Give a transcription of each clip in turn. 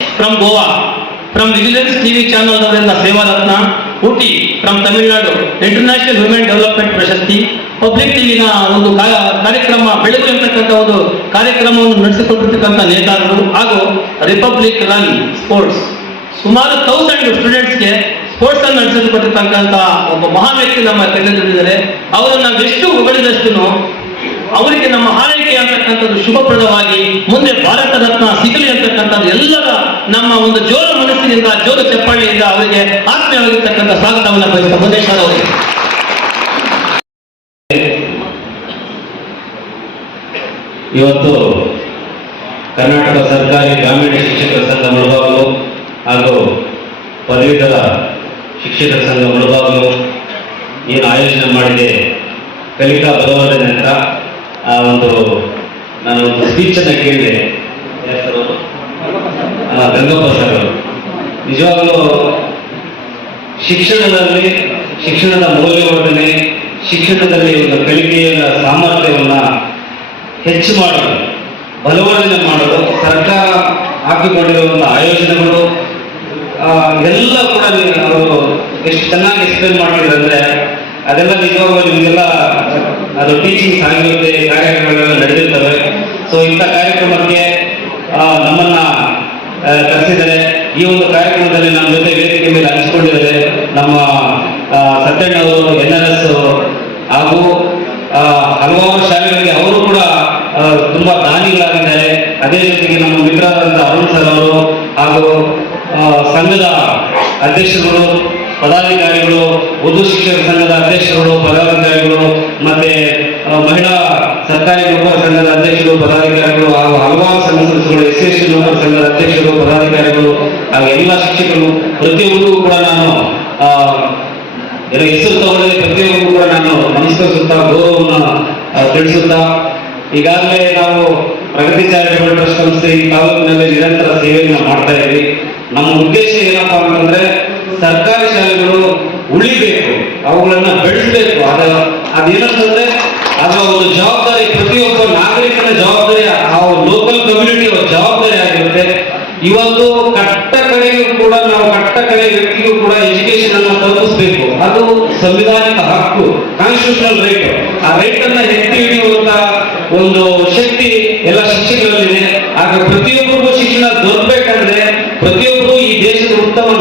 From Goa from vigilance TV channel ಅವರಿಂದ Seva Ratna Ooty from Tamilnadu international women development ಪ್ರಶಸ್ತಿ public ಟಿವಿನ ಒಂದು ಕಾರ್ಯಕ್ರಮ ಬೆಳಕು ಒಂದು ಕಾರ್ಯಕ್ರಮವನ್ನು ನಡೆಸಿಕೊಟ್ಟಿರ್ತಕ್ಕಂಥ ನೇತಾರರು ಹಾಗೂ ರಿಪಬ್ಲಿಕ್ ರನ್ ಸ್ಪೋರ್ಟ್ಸ್ ಸುಮಾರು ತೌಸಂಡ್ ಸ್ಟೂಡೆಂಟ್ಸ್ಗೆ ಸ್ಪೋರ್ಟ್ಸ್ ಅನ್ನು ನಡೆಸಿಕೊಟ್ಟಿರ್ತಕ್ಕಂಥ ಒಬ್ಬ ಮಹಾನ್ ವ್ಯಕ್ತಿ ನಮ್ಮ ಕೈಲಿದ್ದಾರೆ ಅವರು ನಾವು ಎಷ್ಟು ಹೊಗಳಿದಷ್ಟು ಅವರಿಗೆ ನಮ್ಮ ಆರೈಕೆ ಅಂತಕ್ಕಂಥದ್ದು ಶುಭಪ್ರದವಾಗಿ ಮುಂದೆ ಭಾರತ ರತ್ನ ಸಿಗಲಿ ಅಂತಕ್ಕಂಥದ್ದು ಎಲ್ಲರ ನಮ್ಮ ಒಂದು ಜೋರ ಮನಸ್ಸಿನಿಂದ, ಜೋರ ಚಪ್ಪಾಳೆಯಿಂದ ಅವರಿಗೆ ಆತ್ಮೀಯವಾಗಿರ್ತಕ್ಕಂಥ ಸ್ವಾಗತವನ್ನು ಬಯಸ್ತಾ ಭುವನೇಶ್ವರ್ ಅವರಿಗೆ ಇವತ್ತು ಕರ್ನಾಟಕ ಸರ್ಕಾರಿ ಗ್ರಾಮೀಣ ಶಿಕ್ಷಕರ ಸಂಘ ಹಾಗೂ ಪದವೀಧರ ಶಿಕ್ಷಕರ ಸಂಘ ಮುಳಬಾಗಿಲು ಏನು ಆಯೋಜನೆ ಮಾಡಿದೆ. ಕಲಿಕಾ ಬಲವರ್ಧನೆ ಅಂತ ಆ ಒಂದು ನಾನು ಒಂದು ಸ್ಪೀಚನ್ನು ಕೇಳಿದೆ. ಹೆಸರು ಗಂಗಪ್ಪ ಸರ್. ನಿಜವಾಗ್ಲೂ ಶಿಕ್ಷಣದಲ್ಲಿ ಶಿಕ್ಷಣದ ಮೌಲ್ಯವರ್ಧನೆ, ಶಿಕ್ಷಣದಲ್ಲಿ ಒಂದು ಕಲಿಕೆಯ ಸಾಮರ್ಥ್ಯವನ್ನು ಹೆಚ್ಚು ಮಾಡಲು, ಬಲವರ್ಧನೆ ಮಾಡಲು ಸರ್ಕಾರ ಹಾಕಿಕೊಂಡಿರುವಂತಹ ಆಯೋಜನೆಗಳು ಎಲ್ಲ ಕೂಡ ಅವರು ಎಷ್ಟು ಚೆನ್ನಾಗಿ ಎಕ್ಸ್ಪ್ಲೇನ್ ಮಾಡಿದ್ರು ಅಂದ್ರೆ ಅದೆಲ್ಲ ನಿಜವಾಗ ನಿಮಗೆಲ್ಲ, ಅದು ಟೀಚಿಂಗ್ಸ್ ಆಗಿರುತ್ತೆ ಕಾರ್ಯಕ್ರಮಗಳೆಲ್ಲ ನಡೆದಿರ್ತವೆ. ಸೊ ಇಂಥ ಕಾರ್ಯಕ್ರಮಕ್ಕೆ ನಮ್ಮನ್ನ ಕರೆಸಿದ್ದಾರೆ ಈ ಒಂದು ಕಾರ್ಯಕ್ರಮದಲ್ಲಿ ನಮ್ಮ ಜೊತೆ ವೇದಿಕೆ ಮೇಲೆ ಹಂಚಿಕೊಂಡಿದ್ದಾರೆ ನಮ್ಮ ಸತ್ಯಣ್ಣವರು ಎನ್ ಆರ್ ಎಸ್ ಹಾಗೂ ಹಲವಾರು ಶಾಲೆಗಳಿಗೆ ಅವರು ಕೂಡ ತುಂಬಾ ದಾನಿಗಳಾಗಿದ್ದಾರೆ. ಅದೇ ರೀತಿಗೆ ನಮ್ಮ ಮಿತ್ರರಾದಂಥ ಅರುಣ್ ಸರ್ ಅವರು ಹಾಗೂ ಸಂಘದ ಅಧ್ಯಕ್ಷರುಗಳು ಪದಾಧಿಕಾರಿಗಳು ಉರ್ದು ಶಿಕ್ಷಕ ಸಂಘದ ಅಧ್ಯಕ್ಷರುಗಳು, ಪದಾಧಿಕಾರಿಗಳು, ಮತ್ತೆ ಮಹಿಳಾ ಸರ್ಕಾರಿ ನೌಕರ ಸಂಘದ ಅಧ್ಯಕ್ಷರು, ಪದಾಧಿಕಾರಿಗಳು ಹಾಗೂ ಹಲವಾರು ಸಂಘ ಸಂಸ್ಥೆಗಳು ಎಸ್ ಎಸ್ ನೌಕರ ಸಂಘದ ಅಧ್ಯಕ್ಷರು, ಪದಾಧಿಕಾರಿಗಳು ಹಾಗೂ ಎಲ್ಲ ಶಿಕ್ಷಕರು ಪ್ರತಿಯೊಬ್ಬರಿಗೂ ಕೂಡ ನಾನು ಹೆಸರು ತಗೊಳ್ಳದೆ ಕೂಡ ನಾನು ನಮಸ್ಕರಿಸುತ್ತಾ, ಗೌರವವನ್ನು ತಿಳಿಸುತ್ತಾ, ಈಗಾಗಲೇ ನಾವು ಪ್ರಗತಿ ಚಾರಿಟಬಲ್ ಟ್ರಸ್ಟ್ ಸಂಸ್ಥೆ ಈ ತಾಲೂಕಿನಲ್ಲಿ ನಿರಂತರ ಸೇವೆಯನ್ನು ಮಾಡ್ತಾ ಇದ್ದೀವಿ. ನಮ್ಮ ಉದ್ದೇಶ ಏನಪ್ಪಾ ಅಂತಂದ್ರೆ ಸರ್ಕಾರಿ ಶಾಲೆಗಳು ಉಳಿಬೇಕು, ಅವುಗಳನ್ನ ಬೆಳೆಸಬೇಕು. ಅದ, ಅದೇನಂತಂದ್ರೆ ಅದರ ಒಂದು ಜವಾಬ್ದಾರಿ, ಪ್ರತಿಯೊಬ್ಬ ನಾಗರಿಕನ ಜವಾಬ್ದಾರಿ, ಆ ಲೋಕಲ್ ಕಮ್ಯುನಿಟಿ ಜವಾಬ್ದಾರಿ ಆಗಿರುತ್ತೆ. ಇವತ್ತು ಕಟ್ಟ ಕಡೆಗೂ ಕೂಡ ನಾವು ಕಟ್ಟ ಕಡೆ ವ್ಯಕ್ತಿಗೂ ಕೂಡ ಎಜುಕೇಶನ್ ಅನ್ನು ತಲುಪಿಸಬೇಕು. ಅದು ಸಂವಿಧಾನಿಕ ಹಕ್ಕು ಕಾನ್ಸ್ಟಿಟ್ಯೂಷನಲ್ ರೈಟ್ ಆ ರೈಟ್ ಅನ್ನ ಎತ್ತಿ ಹಿಡಿಯುವಂತ ಒಂದು ಶಕ್ತಿ ಎಲ್ಲ ಶಿಕ್ಷಕರಲ್ಲಿದೆ ಆಗ ಪ್ರತಿಯೊಬ್ಬರಿಗೂ ಶಿಕ್ಷಣ ದೊರಕಬೇಕಂದ್ರೆ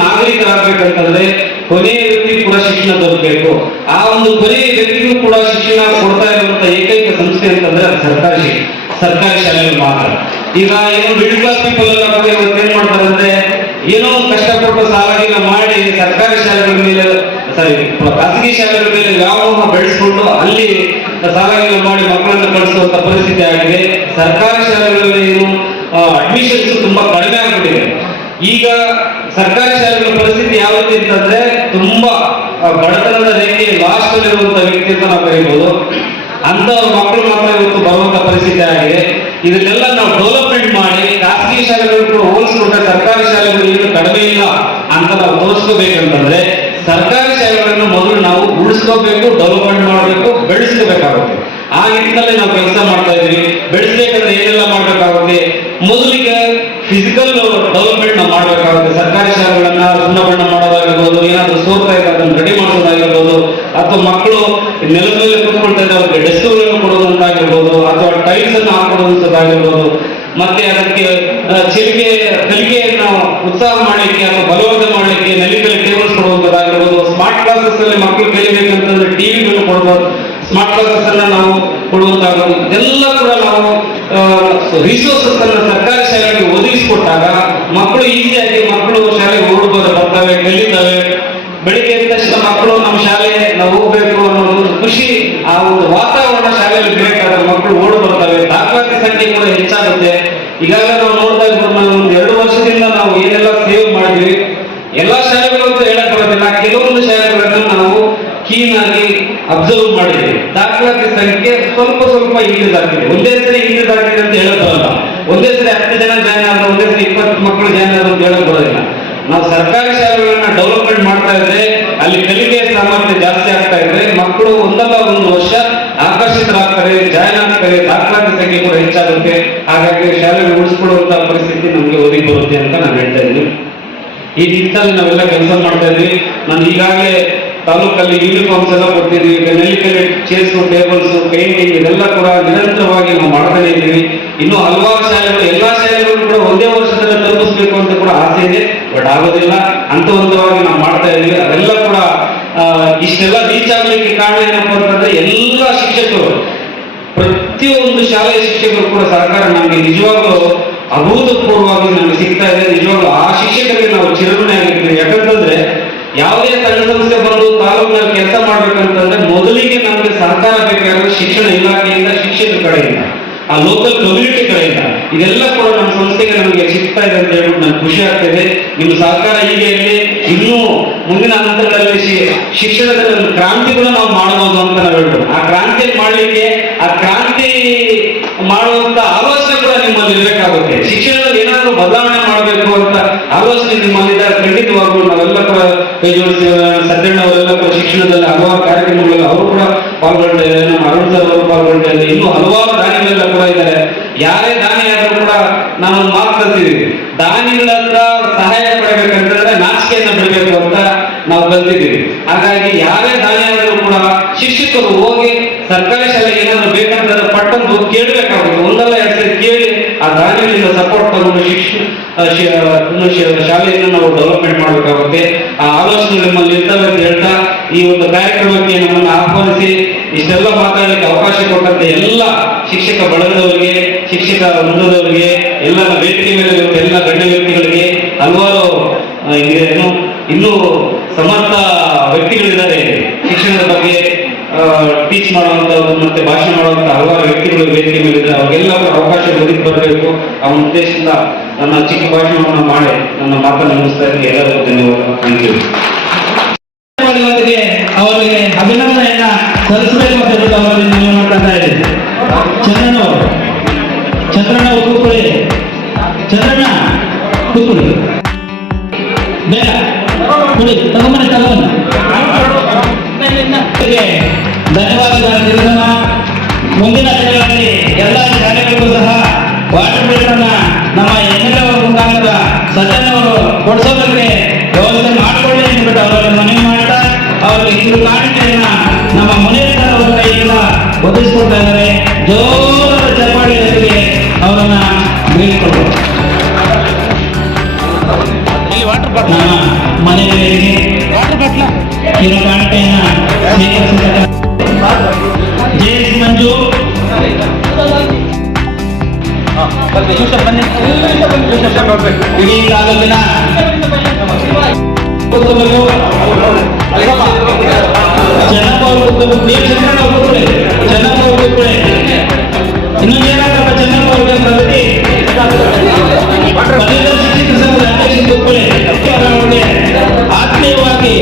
ನಾಗರಿಕರಾಗಬೇಕಂತಂದ್ರೆ ಕೊನೆಯ ವ್ಯಕ್ತಿ ಕೂಡ ಶಿಕ್ಷಣ ದೊರಕಬೇಕು ಆ ಒಂದು ಕೊನೆಯ ವ್ಯಕ್ತಿಗೂ ಕೂಡ ಶಿಕ್ಷಣ ಕೊಡ್ತಾ ಇರುವಂತ ಏಕೈಕ ಸಂಸ್ಥೆ ಅಂತಂದ್ರೆ ಸರ್ಕಾರಿ ಸರ್ಕಾರಿ ಶಾಲೆಗಳು ಮಾತ್ರ. ಈಗ ಏನು ಮಿಡಿಲ್ ಕ್ಲಾಸ್ ಪೀಪಲ್ ಎಲ್ಲ ಇವತ್ತು ಏನ್ ಮಾಡ್ತಾರೆ ಅಂದ್ರೆ ಏನೋ ಕಷ್ಟಪಟ್ಟು ಸಾಲಗಳನ್ನ ಮಾಡಿ ಸರ್ಕಾರಿ ಶಾಲೆಗಳ ಮೇಲೆ ಸಾರಿ ಖಾಸಗಿ ಶಾಲೆಗಳ ಮೇಲೆ ವ್ಯಾಮೋಹ ಬೆಳೆಸ್ಕೊಂಡು ಅಲ್ಲಿ ಸಾಲಗಳನ್ನ ಮಾಡಿ ಮಕ್ಕಳನ್ನು ಕಳಿಸುವಂತ ಪರಿಸ್ಥಿತಿ ಆಗಿದೆ. ಸರ್ಕಾರಿ ಶಾಲೆಗಳಲ್ಲಿ ಏನು ಅಡ್ಮಿಷನ್ಸ್ ತುಂಬಾ ಕಡಿಮೆ ಆಗ್ಬಿಟ್ಟಿದೆ. ಈಗ ಸರ್ಕಾರಿ ಶಾಲೆಗಳ ಪರಿಸ್ಥಿತಿ ಯಾವ ರೀತಿ ಅಂತಂದ್ರೆ ತುಂಬಾ ಬಡತನದ ರೇಖೆ ಲಾಸ್ಟ್ ಇರುವಂತ ವ್ಯಕ್ತಿ ಅಂತ ನಾವು ಕರೀಬಹುದು ಅಂತ ಮಕ್ಕಳು ಮಾತ್ರ ಇವತ್ತು ಬರುವಂತ ಪರಿಸ್ಥಿತಿ ಆಗಿದೆ. ಇದನ್ನೆಲ್ಲ ನಾವು ಡೆವಲಪ್ಮೆಂಟ್ ಮಾಡಿ ಖಾಸಗಿ ಶಾಲೆಗಳು ಕೂಡ ಹೋಲಿಸ್ಕೊಂಡ್ರೆ ಸರ್ಕಾರಿ ಶಾಲೆಗಳು ಕಡಿಮೆ ಇಲ್ಲ ಅಂತ ನಾವು ತೋರಿಸ್ಕೋಬೇಕಂತಂದ್ರೆ ಸರ್ಕಾರಿ ಶಾಲೆಗಳನ್ನು ಮೊದಲು ನಾವು ಉಳಿಸ್ಕೋಬೇಕು ಡೆವಲಪ್ಮೆಂಟ್ ಮಾಡಬೇಕು, ಬೆಳೆಸ್ಕೋಬೇಕಾಗುತ್ತೆ. ಆ ನಿಟ್ಟಿನಲ್ಲಿ ನಾವು ಕೆಲಸ ಮಾಡ್ತಾ ಇದ್ದೀವಿ. ಬೆಳೆಸ್ಬೇಕಂದ್ರೆ ಏನೆಲ್ಲ ಮಾಡಬೇಕಾಗುತ್ತೆ? ಮೊದಲಿಗೆ ಫಿಸಿಕಲ್ ಡೆವಲಪ್ಮೆಂಟ್ ನಾವು ಮಾಡಬೇಕಾಗುತ್ತೆ ಸರ್ಕಾರಿ ಶಾಲೆಗಳನ್ನ ಸುಣ್ಣ ಬಣ್ಣ ಸೋರ್ತಾ ಇದೆ ಅದನ್ನು ರೆಡಿ ಮಾಡೋದಾಗಿರ್ಬೋದು ಅಥವಾ ಮಕ್ಕಳು ನೆಲದ ಮೇಲೆ ಕುತ್ಕೊಳ್ತಾ ಇದ್ದಾರೆ ಅವ್ರಿಗೆ ಕೊಡೋದಂತಾಗಿರ್ಬೋದು ಅಥವಾ ಟೈಲ್ಸ್ ಅನ್ನು ಮತ್ತೆ ಅದಕ್ಕೆ ಆ, ಚಿಲಿಕೆ ಕಲಿಕೆಯನ್ನು ಉತ್ಸಾಹ ಮಾಡಲಿಕ್ಕೆ ಅಥವಾ ಬಲವರ್ಧನೆ ಮಾಡಲಿಕ್ಕೆ ನೆಲಿಕಲ್ಲಿ ಟೇಬಲ್ಸ್ ಕೊಡುವಂಥದ್ದಾಗಿರ್ಬೋದು ಸ್ಮಾರ್ಟ್ ಕ್ಲಾಸಸ್ ಅಲ್ಲಿ ಮಕ್ಕಳು ಕಲಿಬೇಕಂತಂದ್ರೆ ಟಿವಿಗಳನ್ನು ಕೊಡ್ಬೋದು ಸ್ಮಾರ್ಟ್ ಕ್ಲಾಸಸ್ ಅನ್ನ ನಾವು ಕೊಡುವಂತಾಗೋದು ಇದೆಲ್ಲ ಕೂಡ ನಾವು ರಿಸೋರ್ಸಸ್ ಅನ್ನ ಸರ್ಕಾರಿ ಶಾಲೆಗಳಿಗೆ ಒದಗಿಸಿಕೊಟ್ಟಾಗ ಮಕ್ಕಳು ಈಸಿಯಾಗಿ ಮಕ್ಕಳು ಶಾಲೆಗೆ ಓಡ್ಬೋದು ಬರ್ತವೆ ಕಲಿತವೆ ಬೆಳಿಗ್ಗೆ ಎದ್ದ ತಕ್ಷಣ ಮಕ್ಕಳು ನಮ್ಮ ಶಾಲೆ ನಾವು ಹೋಗ್ಬೇಕು ಅನ್ನೋ ಒಂದು ಖುಷಿ ಆ ಒಂದು ವಾತಾವರಣ ಶಾಲೆಯಲ್ಲಿ ಬೇಕಾದ ಮಕ್ಕಳು ಓಡಿ ಬರ್ತವೆ ದಾಖಲಾತಿ ಸಂಖ್ಯೆ ಕೂಡ ಹೆಚ್ಚಾಗುತ್ತೆ. ಈಗಾಗಲೇ ನಾವು ನೋಡ್ತಾ ಇದ್ರು ನಾವು ಒಂದು ಎರಡು ವರ್ಷದಿಂದ ನಾವು ಏನೆಲ್ಲ ಸೇವ್ ಮಾಡಿದ್ವಿ. ಎಲ್ಲಾ ಶಾಲೆಗಳು ಅಂತ ಹೇಳಕ್ ಬರೋದಿಲ್ಲ ಕೆಲವೊಂದು ಶಾಲೆಗಳನ್ನು ನಾವು ಕೀನ್ ಆಗಿ ಅಬ್ಸರ್ವ್ ಮಾಡಿದ್ವಿ. ದಾಖಲಾತಿ ಸಂಖ್ಯೆ ಸ್ವಲ್ಪ ಸ್ವಲ್ಪ ಆಗ್ತಿದೆ ಒಂದೇ ಸರಿ ಆಗ್ತಿದೆ ಅಂತ ಹೇಳಕ್ ಬರಲ್ಲ ಒಂದೇ ಸರಿ ಹತ್ತು ಜನ ಜಾಯ್ನ್ ಆದ್ರೆ, ಒಂದೇ ಸರಿ ಇಪ್ಪತ್ತು ಮಕ್ಕಳು ಜಾಯ್ನ್ ಆದ್ರೆ ಅಂತ ಹೇಳಕ್ ಬರೋದಿಲ್ಲ. ನಾವು ಸರ್ಕಾರಿ ಶಾಲೆಗಳನ್ನ ಡೆವಲಪ್ಮೆಂಟ್ ಮಾಡ್ತಾ ಇದ್ರೆ ಅಲ್ಲಿ ಕಲಿಕೆಯ ಸಾಮರ್ಥ್ಯ ಜಾಸ್ತಿ ಆಗ್ತಾ ಇದ್ರೆ ಮಕ್ಕಳು ಒಂದಲ್ಲ ಒಂದು ವರ್ಷ ಆಕರ್ಷಿತರಾಗ್ತಾರೆ, ಜಾಯ್ನ್ ಆಗ್ತಾರೆ, ದಾಖಲಾತಿ ಸಂಖ್ಯೆ ಕೂಡ ಹೆಚ್ಚಾಗುತ್ತೆ. ಹಾಗಾಗಿ ಶಾಲೆ ಉಳಿಸ್ಕೊಡುವಂತ ಪರಿಸ್ಥಿತಿ ನಮಗೆ ಒದಗಿ ಬರುತ್ತೆ ಅಂತ ನಾನು ಹೇಳ್ತಾ ಇದ್ದೀನಿ. ಈ ನಿಟ್ಟಿನಲ್ಲಿ ನಾವೆಲ್ಲ ಕೆಲಸ ಮಾಡ್ತಾ ಇದ್ವಿ ನಾನು ಈಗಾಗಲೇ ತಾಲೂಕಲ್ಲಿ ಯೂನಿಫಾರ್ಮ್ಸ್ ಎಲ್ಲ ಕೊಡ್ತಿದ್ವಿ ನೆಲ್ಲಿಕಲ್ಲಿ ಚೇರ್ಸ್ ಟೇಬಲ್ಸ್ ಪೇಂಟಿಂಗ್ ಇದೆಲ್ಲ ಕೂಡ ನಿರಂತರವಾಗಿ ನಾವು ಮಾಡ್ತಾನೆ ಇದ್ದೀವಿ. ಇನ್ನು ಹಲವಾರು ಶಾಲೆಗಳು, ಎಲ್ಲಾ ಶಾಲೆಗಳು ಕೂಡ ಒಂದೇ ವರ್ಷದಲ್ಲಿ ತಲುಪಿಸಬೇಕು ಅಂತ ಕೂಡ ಆಸೆ ಇದೆ. ಬಟ್ ಆಗೋದಿಲ್ಲ. ಹಂತವಾಗಿ ನಾವು ಮಾಡ್ತಾ ಇದ್ದೀವಿ. ಅದೆಲ್ಲ ಕೂಡ ಇಷ್ಟೆಲ್ಲ ರೀಚ್ ಆಗ್ಲಿಕ್ಕೆ ಕಾರಣ ಏನಪ್ಪ ಅಂತಂದ್ರೆ ಎಲ್ಲ ಶಿಕ್ಷಕರು, ಪ್ರತಿಯೊಂದು ಶಾಲೆಯ ಶಿಕ್ಷಕರು ಕೂಡ ಸರ್ಕಾರ ನಮಗೆ ನಿಜವಾಗ್ಲೂ ಅಭೂತಪೂರ್ವವಾಗಿ ನಮಗೆ ಸಿಗ್ತಾ ಇದೆ ನಿಜವಾಗ್ಲೂ ಆ ಶಿಕ್ಷಕರಿಗೆ ನಾವು ಚಿರಋಣಿ ಆಗಿರ್ತೀವಿ ಯಾಕಂತಂದ್ರೆ ಯಾವುದೇ ಸಂಘ ಸಂಸ್ಥೆ ಬಂದು ತಾಲೂಕಿನಲ್ಲಿ ಕೆಲಸ ಮಾಡ್ಬೇಕಂತಂದ್ರೆ ಮೊದಲಿಗೆ ನಮಗೆ ಸಹಕಾರ ಬೇಕಾದ್ರೆ ಶಿಕ್ಷಣ ಇಲಾಖೆಯಿಂದ ಶಿಕ್ಷಕರ ಕಡೆಯಿಂದ ಆ ಲೋಕಲ್ ಕಮ್ಯುನಿಟಿ ಕಡೆಯಿಂದ ಇದೆಲ್ಲ ಕೂಡ ನಮ್ಮ ಸಂಸ್ಥೆಗೆ ಸಿಗ್ತಾ ಅಂತ ಹೇಳ್ಬಿಟ್ಟು ಖುಷಿ ಆಗ್ತದೆ. ನಿಮ್ಮ ಸಹಕಾರ ಹೀಗೆ ಇರಲಿ, ಇನ್ನೂ ಮುಂದಿನ ಹಂತಗಳಲ್ಲಿ ಶಿಕ್ಷಣದಲ್ಲಿ ಒಂದು ಕ್ರಾಂತಿಗಳು ನಾವು ಮಾಡಬಹುದು ಅಂತ ನಾವು ಹೇಳ್ಬೋದು. ಆ ಕ್ರಾಂತಿ ಮಾಡಲಿಕ್ಕೆ, ಆ ಕ್ರಾಂತಿ ಮಾಡುವಂತ ಆಲೋಚನೆ ಕೂಡ ನಿಮ್ಮಲ್ಲಿ ಇರಬೇಕಾಗುತ್ತೆ. ಶಿಕ್ಷಣದಲ್ಲಿ ಏನಾದರೂ ಬದಲಾವಣೆ ಮಾಡಬೇಕು ಅಂತ ಆಲೋಚನೆ ನಿಮ್ಮಲ್ಲಿದ್ದಾಗ ಖಂಡಿತವಾಗ್ಲೂ ನಾವೆಲ್ಲ ಕೂಡ ಕೈ ಅವರೆಲ್ಲ ಕೂಡ ಶಿಕ್ಷಣದಲ್ಲಿ ಹಲವಾರು ಕಾರ್ಯಕ್ರಮಗಳಲ್ಲಿ ಅವರು ಕೂಡ ಪಾಲ್ಗೊಂಡಿದ್ದಾರೆ ಇದ್ದಾರೆ ನಮ್ಮ ಅರುಣ್ ಸರ್ ಅವರು ಪಾಲ್ಗೊಂಡಿದ್ದಾರೆ ಇನ್ನೂ ಹಲವಾರು ದಾನಿಗಳೆಲ್ಲ ಕೂಡ ಇದ್ದಾರೆ. ಯಾರೇ ದಾನಿ ಆದರೂ ಕೂಡ ನಾನು ಮಾತು ಕಲ್ತಿದ್ದೀವಿ ದಾನಿಗಳ ಸಹಾಯ ಪಡಬೇಕಂತಂದ್ರೆ ನಾಚಿಕೆಯನ್ನು ಬಿಡಬೇಕು ಅಂತ ನಾವು ಕಲ್ತಿದ್ದೀವಿ. ಹಾಗಾಗಿ ಯಾರೇ ದಾನಿ ಆದರೂ ಕೂಡ ಶಿಕ್ಷಕರು ಹೋಗಿ ಸರ್ಕಾರಿ ಶಾಲೆಗೆ ಏನಾದ್ರು ಬೇಕಂತಂದ್ರೆ ಪಟ್ಟಂದು ಕೇಳಬೇಕಾಗುತ್ತೆ ಒಂದಲ್ಲ ಹೆಸರು ಸರಿ ಕೇಳಿ ಆ ದಾನಿಗಳಿಂದ ಸಪೋರ್ಟ್ ತಗೊಂಡು ಶಿಕ್ಷಣ ಶಾಲೆಯನ್ನು ನಾವು ಡೆವಲಪ್ಮೆಂಟ್ ಮಾಡಬೇಕಾಗುತ್ತೆ. ಆ ಆಲೋಚನೆ ನಿಮ್ಮಲ್ಲಿ ಇರ್ತವೆ ಅಂತ ಹೇಳ್ತಾ ಈ ಒಂದು ಕಾರ್ಯಕ್ರಮಕ್ಕೆ ನಮ್ಮನ್ನು ಆಹ್ವಾನಿಸಿ ಇಷ್ಟೆಲ್ಲ ಮಾತಾಡಲಿಕ್ಕೆ ಅವಕಾಶ ಕೊಟ್ಟಂತ ಎಲ್ಲ ಶಿಕ್ಷಕ ಬಳಗದವರಿಗೆ ಶಿಕ್ಷಕ ವೃಂದದವರಿಗೆ, ಎಲ್ಲ ವೇದಿಕೆ ಮೇಲೆ ಎಲ್ಲ ಗಣ್ಯ ವ್ಯಕ್ತಿಗಳಿಗೆ ಹಲವಾರು ಏನು, ಇನ್ನೂ ಸಮರ್ಥ ವ್ಯಕ್ತಿಗಳಿದ್ದಾರೆ. ಶಿಕ್ಷಣದ ಬಗ್ಗೆ ಟೀಚ್ ಮಾಡುವಂಥವ್ರು ಮತ್ತೆ ಭಾಷಣ ಮಾಡುವಂತ ಹಲವಾರು ವ್ಯಕ್ತಿಗಳು ವೇದಿಕೆ ಮೇಲೆ ಇದ್ದಾರೆ. ಅವ್ರಿಗೆಲ್ಲ ಅವಕಾಶ ಒದಗಿ ಬರಬೇಕು. ಆ ಉದ್ದೇಶದಿಂದ ನನ್ನ ಚಿಕ್ಕ ಭಾಷಣವನ್ನು ಮಾಡಿ ನನ್ನ ಮಾತನ್ನು ಮುಗಿಸ್ತಾ ಇದ್ದೀನಿ. ಎಲ್ಲರಿಗೂ ಧನ್ಯವಾದ. ಥ್ಯಾಂಕ್ ಅವರಿಗೆ ಅಭಿನಂದನೆಯನ್ನ ಧನ್ಯವಾದಗಳ ಮುಂದಿನ ದಿನಗಳಲ್ಲಿ ಎಲ್ಲ ಶಾಲೆಗಳಿಗೂ ಸಹ ವಾಟರ್ ಬಿಲ್ಡನ್ನ ನಮ್ಮ ಅವರ ಮುಖಾಂತರ ಸಜ್ಜನವರು ಕೊಡಿಸೋದಕ್ಕೆ ವ್ಯವಸ್ಥೆ ಮಾಡಿಕೊಳ್ಳಿ ಅಂದ್ಬಿಟ್ಟು ಅವರಲ್ಲಿ ಮನವಿ ಮಾಡ್ತಾ ಅವರಿಗೆ ಇದು ಕಾಣಿಕೆಯನ್ನ ನಮ್ಮ ಮುನೇಶ್ವರ ಕೈಯಿಂದ ಒದಗಿಸ್ಕೊಡ್ತಾ ಇದ್ದಾರೆ. ಜೋರಾದ ಚಪ್ಪಾಳಿಯೊಂದಿಗೆ ಅವರನ್ನ ಬೀಳ್ಕೊಳ್ಬೋದು ನಮ್ಮ ಮನೆಗಳಿಗೆ ಕಿರು ಕಾಣಿಕೆಯನ್ನ ಸ್ವೀಕರಿಸಿದ जयेश मंजू ಜನಪೌರ ಜನಪೌರ ಇನ್ನು ಏನಾಗಪ್ಪ ಜನಪೌರ ಪ್ರಗತಿ ಪರಿದರ್ಶಿಸಿ ಸಂಘ ಅಧ್ಯಕ್ಷ ಆತ್ಮೀಯವಾಗಿ